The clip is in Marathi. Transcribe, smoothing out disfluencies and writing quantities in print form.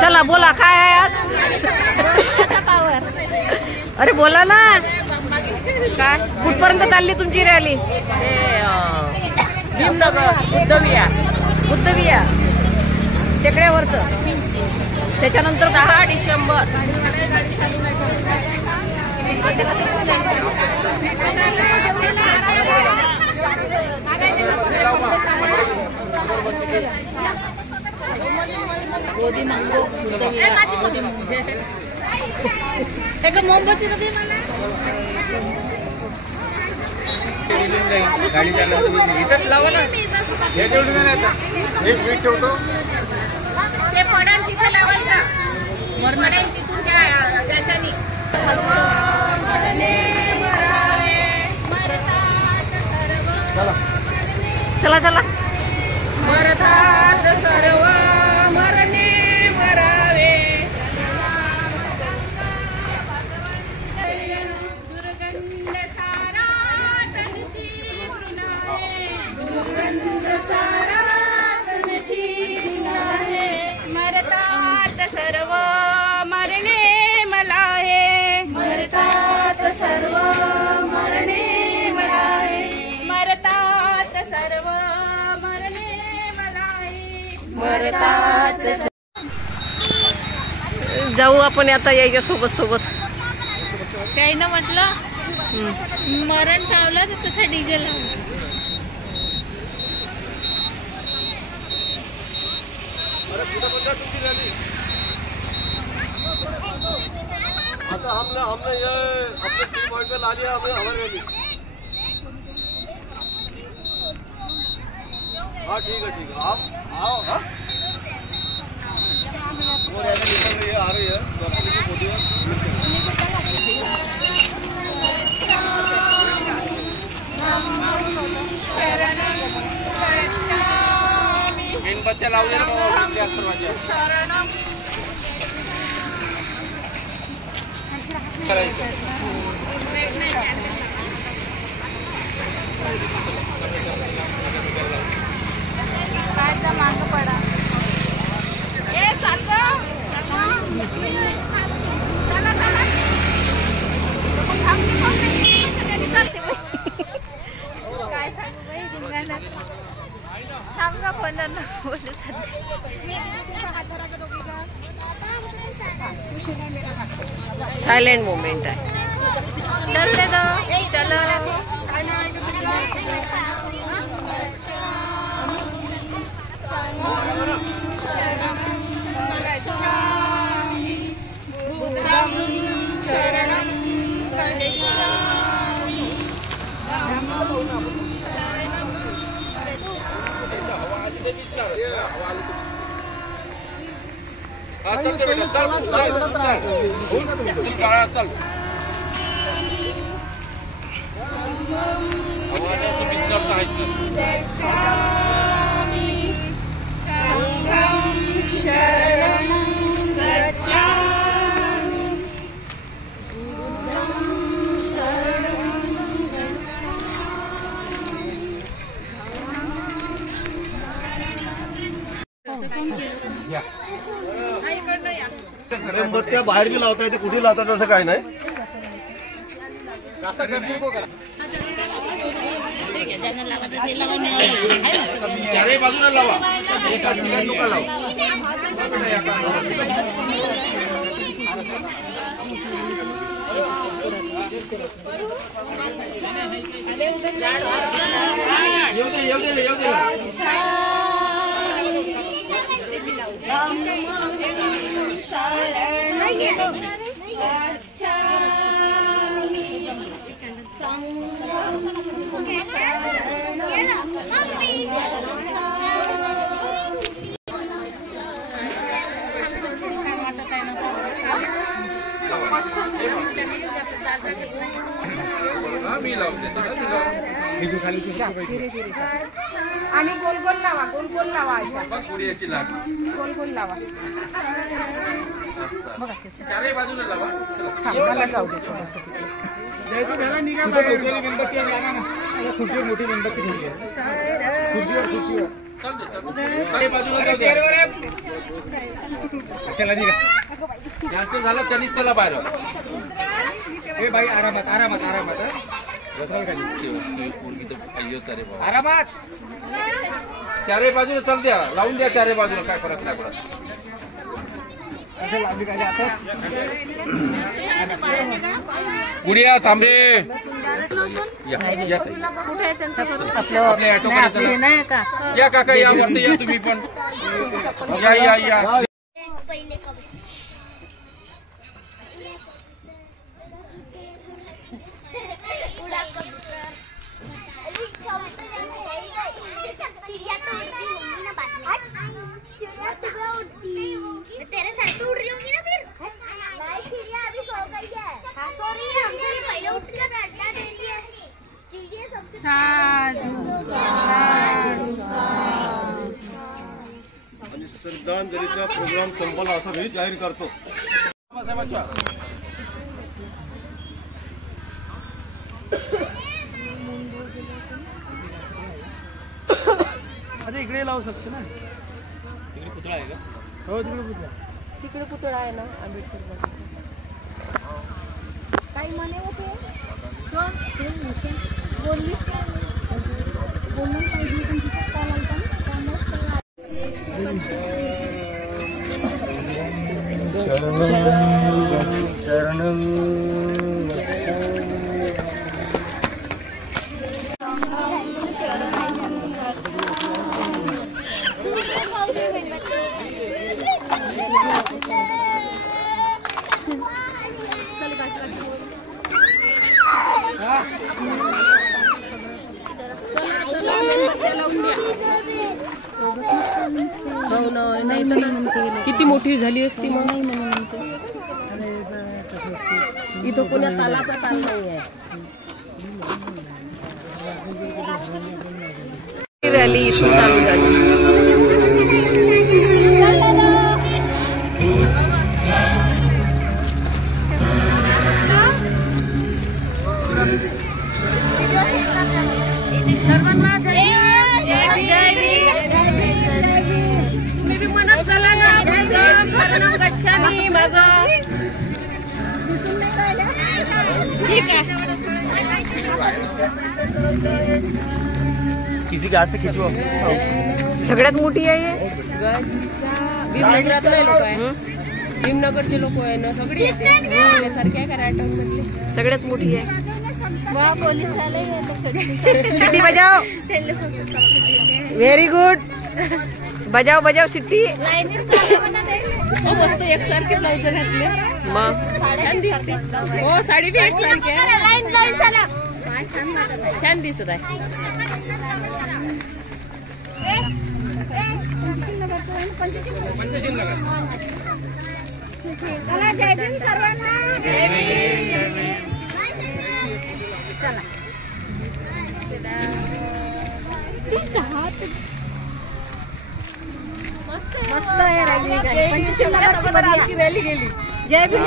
चला बोला काय आहे आज? अरे बोला ना काय कुठपर्यंत चालली तुमची रॅली? बुद्धविया टेकड्यावरच त्याच्यानंतर 6 डिसेंबर गोदी मंगो गोदी मंगो मोमबत्ती गाडी इथंच लावा ना हे ठेवतो एक वीट ठेवतो ते पडेल तिथे लावाल का पडेल तिथून त्याच्यानी चला चला मरतात सर्व मरणे मरावे दुर्गंध सारा तनची नाहे दुर्गंध सारा तनची नाहे मरतात सर्व मरणे मला हे मरतात सर्व मरणे मला हे मरतात सर्व जाऊ आपण आता यायच्या सोबत सोबत काही ना म्हटलं मरण पावलं तर तसं डीजे लावलं आता हमने ये अपने पॉइंट पे ला लिया हमें हमारे लिए। हाँ ठीक है आप आओ। हाँ वो रैली निकल रही है आ रही है तो अपनी की फोटो मेणबत्त्या लावले ना मांग पडा काय सांगू बाई थांबा पण सायलेंट मोमेंट आहे चल दे दो चलो चल बेटा चल चल मेणबत्त्या बाहेर बी लावता येते कुठे लावतात असं काय नाही बाजूला लावा आणि गोल गोल लावा गोल गोल लावा गोल गोल लावा चारही बाजूला लावा मला जाऊ दे मोठी मेणबत्ती यांचं झालं त्यांनी चला बाहेर. बाई आरामात आरामात आरामात आरामात चारही बाजूला चल द्या, लावून द्या चारही बाजूला, काय फरक नाही पडत. गुडिया थांबरे या काका, या वरती या तुम्ही पण, या या या. तेरे साथ उड़ रही होंगी ना फिर। भाई चिड़िया अभी सो गई है। हाँ सो रही है, हमसे पहले उठ कर बैठना दे दिया। चिड़िया सबसे आणि श्रद्धांजलीचा प्रोग्राम संपला असं मी जाहीर करतो. अरे इकडे लावू शकतो ना. तिकडे पुतळा आहे का? हो तिकडे पुतळा आहे ना आंबेडकर. काही म्हणे होते बोललीस बोलून पाहिजे पण तिथं चालायचं शरणं किती मोठी झाली असती मग. इथं कोणा तालाचा ताल नाही आहे. रॅली इथून चालू झाली. सर्वांना तुम्ही बी म्हणत चला ना, शरणं गच्छामि मग. ठीक आहे. किसी के हाथ से खिंचवा. सगळ्यात मोठी आहे भीमनगरातले लोक आहे. भीमनगरचे लोक आहे ना सगळी सारख्या कराटन मधले सगळ्यात मोठी आहे. पोलीस आले शिट्टी बजाव. Very good. बजाव बजाव शिट्टी. मस्त एकसारखे ब्लाउज घातले मग छान दिसते. हो साडी बी एकसारखी छान दिसत आहे. चला जय भीम सर्वांना. जय भीम. चला मस्त आहे रॅली. 25 रॅली गेली. जय भीम.